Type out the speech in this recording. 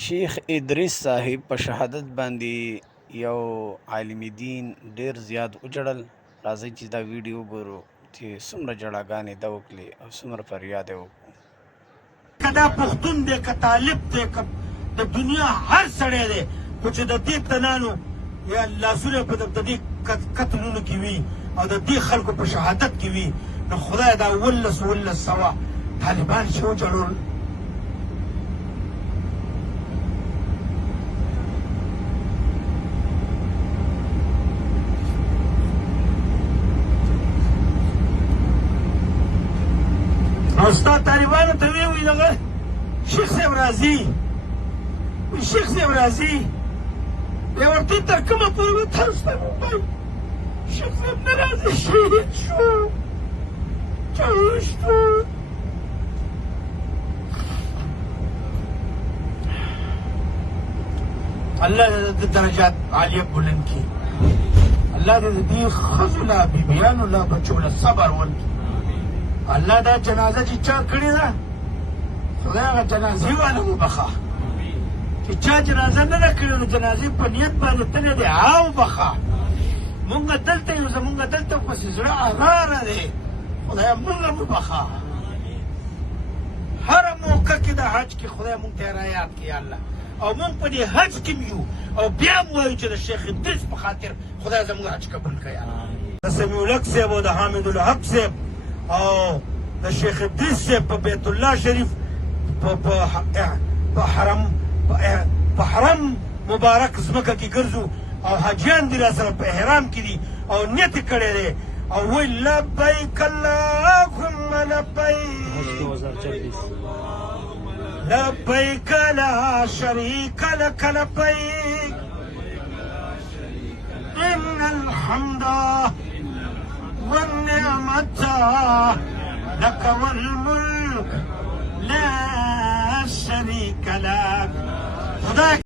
شیخ ادریس صاحب په شهادت باندې یو عالم دین ډیر زیات وجړل. راځئ چې دا ویډیو وګورو چې څومره جړاګانې ده وکړي او څومره فریاد یې وکړو. که دا پښتون دی که طالب دی که د دنیا هر سړی دی، خو چې د دې تنانو یا لاسونه په د دې قتلونو کې وي او د دې خلکو په شهادت کې وي، نو خدای دا 11 سوه طالبان چې وجړول. او ستا طالبانو ته ویې وایي دغه شیخ صاحب راځي، شیخ صاحب راځي، بیا ورته تر کومه پورې به تاسو ته ووایي شیخ صاحب نه راځي، شهید شو، شهید شو. الله دې د درجات عالیه بلند کړي، الله دې د دې ښځو له بیبیانو له بچو له صبر ورکړي. الله دا جنازه چې چا کړې ده خدای هغه جنازې والا وبخه، چې چا جنازه نه ده کړې نو جنازې په نیت باندې ته نه دی وبخه. مونږ دلته یو، زمونږ دلته پسې زړه ازاره دی، خدای مونږ وبخه. هره موقع کې د حج کې خدای مونږ ته رایاد کړي الله، او مونږ په دې حج کې یو او بیا مو وایو چې د شیخ ادریس په خاطر خدای زموږ حج قبول کړي. د سمیع الحق صاحب او د حامد الحق صاحب او د شیخ ادریس صاحب په بیت الله شریف په حرم مبارک ځمکه کې ګرځو او حاجیان دي راسره په احرام کې دي او نیت یې کړی دی او وایي لبیک اللهم لبیک لبیک لا شریک لک لبیک ان الحمد والنعمة لك والملك لا شريك لك.